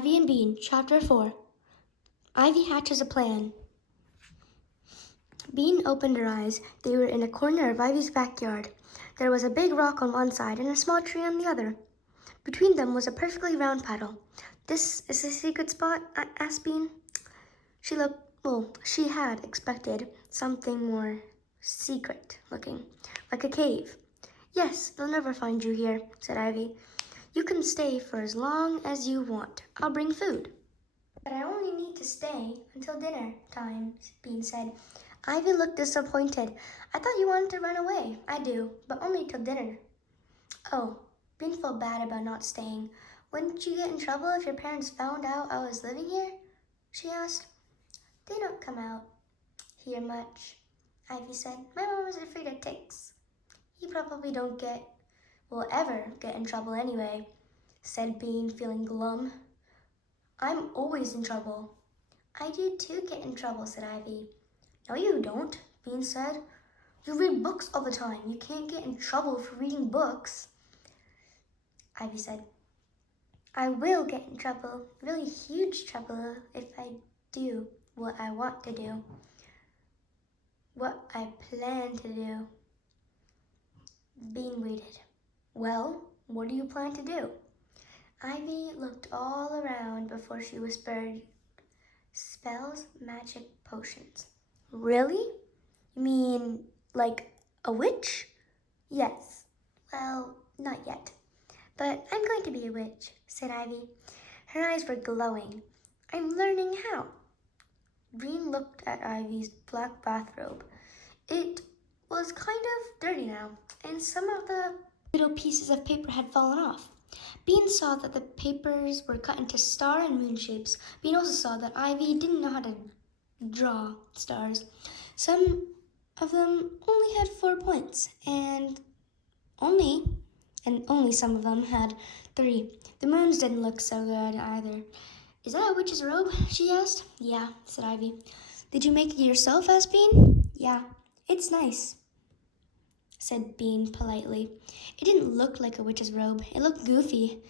Ivy and Bean, Chapter 4. Ivy hatches a plan. Bean opened her eyes. They were in a corner of Ivy's backyard. There was a big rock on one side and a small tree on the other. Between them was a perfectly round puddle. "This is the secret spot?" asked Bean. She had expected something more secret looking, like a cave. "Yes, they'll never find you here," said Ivy. "You can stay for as long as you want. I'll bring food." "But I only need to stay until dinner time," Bean said. Ivy looked disappointed. "I thought you wanted to run away." "I do, but only till dinner." "Oh." Bean felt bad about not staying. "Wouldn't you get in trouble if your parents found out I was living here?" she asked. "They don't come out here much," Ivy said. "My mom is afraid of ticks." "You probably will ever get in trouble anyway," said Bean, feeling glum. "I'm always in trouble." "I do too get in trouble," said Ivy. "No, you don't," Bean said. "You read books all the time. You can't get in trouble for reading books." Ivy said, "I will get in trouble, really huge trouble, if I do what I want to do, what I plan to do." Bean waited. "Well, what do you plan to do?" Ivy looked all around before she whispered, "Spells, magic, potions." "Really? You mean like a witch?" "Yes. Well, not yet. But I'm going to be a witch," said Ivy. Her eyes were glowing. "I'm learning how." Bean looked at Ivy's black bathrobe. It was kind of dirty now, and some of the little pieces of paper had fallen off. Bean saw that the papers were cut into star and moon shapes. Bean also saw that Ivy didn't know how to draw stars. Some of them only had 4 points, and only some of them had 3. The moons didn't look so good either. "Is that a witch's robe?" she asked. "Yeah," said Ivy. "Did you make it yourself?" asked Bean. "Yeah, it's nice," said Bean politely. It didn't look like a witch's robe. It looked goofy.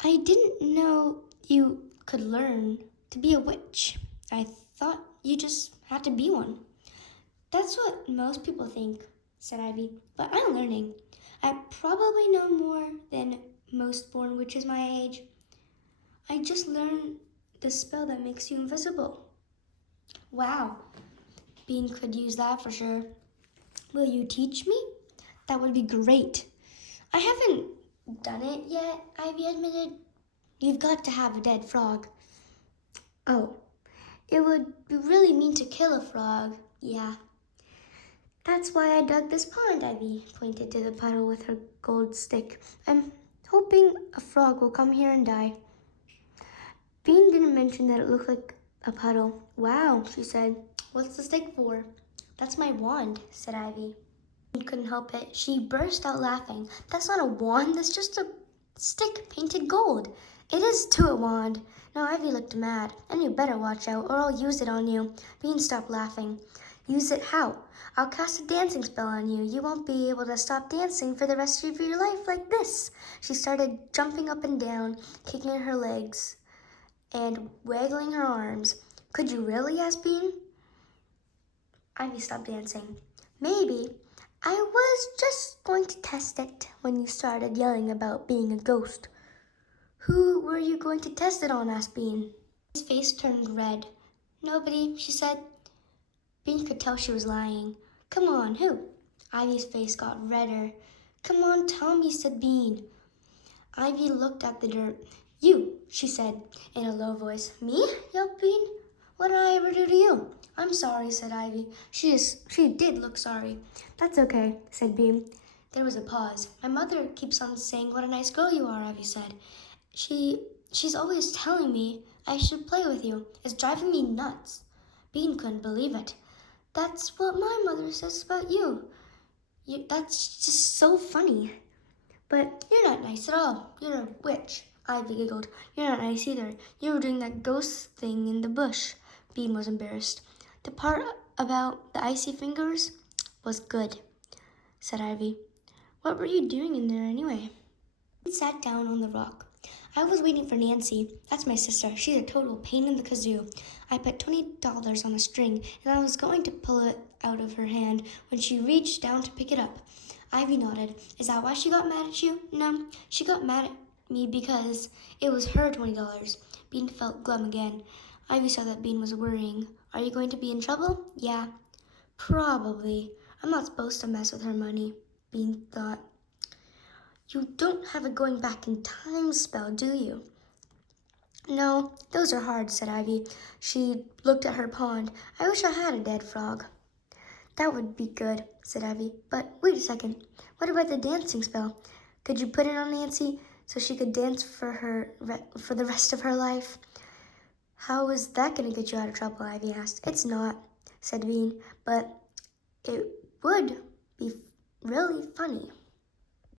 "I didn't know you could learn to be a witch. I thought you just had to be one." "That's what most people think," said Ivy, "but I'm learning. I probably know more than most born witches my age. I just learned the spell that makes you invisible." "Wow, Bean could use that for sure." "Will you teach me?" "That would be great." "I haven't done it yet," Ivy admitted. "You've got to have a dead frog." "Oh, it would be really mean to kill a frog." "Yeah. That's why I dug this pond," Ivy pointed to the puddle with her gold stick. "I'm hoping a frog will come here and die." Bean didn't mention that it looked like a puddle. "Wow," she said. "What's the stick for?" "That's my wand," said Ivy. Bean couldn't help it. She burst out laughing. "That's not a wand, that's just a stick painted gold." "It is too a wand." Now Ivy looked mad. "And you better watch out or I'll use it on you." Bean stopped laughing. "Use it how?" "I'll cast a dancing spell on you. You won't be able to stop dancing for the rest of your life like this." She started jumping up and down, kicking her legs and waggling her arms. "Could you really?" asked Bean. Ivy stopped dancing. "Maybe. I was just going to test it when you started yelling about being a ghost." "Who were you going to test it on?" asked Bean. His face turned red. "Nobody," she said. Bean could tell she was lying. "Come on, who?" Ivy's face got redder. "Come on, tell me," said Bean. Ivy looked at the dirt. "You," she said in a low voice. "Me?" yelled Bean. "What did I ever do to you?" "I'm sorry," said Ivy. She did look sorry. "That's okay," said Bean. There was a pause. "My mother keeps on saying what a nice girl you are," Ivy said. She's always telling me I should play with you. It's driving me nuts." Bean couldn't believe it. "That's what my mother says about you. That's just so funny." "But you're not nice at all. You're a witch." Ivy giggled. "You're not nice either. You were doing that ghost thing in the bush." Bean was embarrassed. "The part about the icy fingers was good," said Ivy. "What were you doing in there anyway?" He sat down on the rock. I was waiting for Nancy. That's my sister. She's a total pain in the kazoo. I put $20 on a string, and I was going to pull it out of her hand when she reached down to pick it up. Ivy nodded. Is that why she got mad at you? No, she got mad at me because it was her $20. Bean felt glum again. Ivy saw that Bean was worrying. Are you going to be in trouble? Yeah, probably. I'm not supposed to mess with her money, Bean thought. You don't have a going back in time spell, do you? No, those are hard, said Ivy. She looked at her pond. I wish I had a dead frog. That would be good, said Ivy. But wait a second. What about the dancing spell? Could you put it on Nancy so she could dance for the rest of her life? How is that going to get you out of trouble? Ivy asked. It's not, said Bean, but it would be really funny.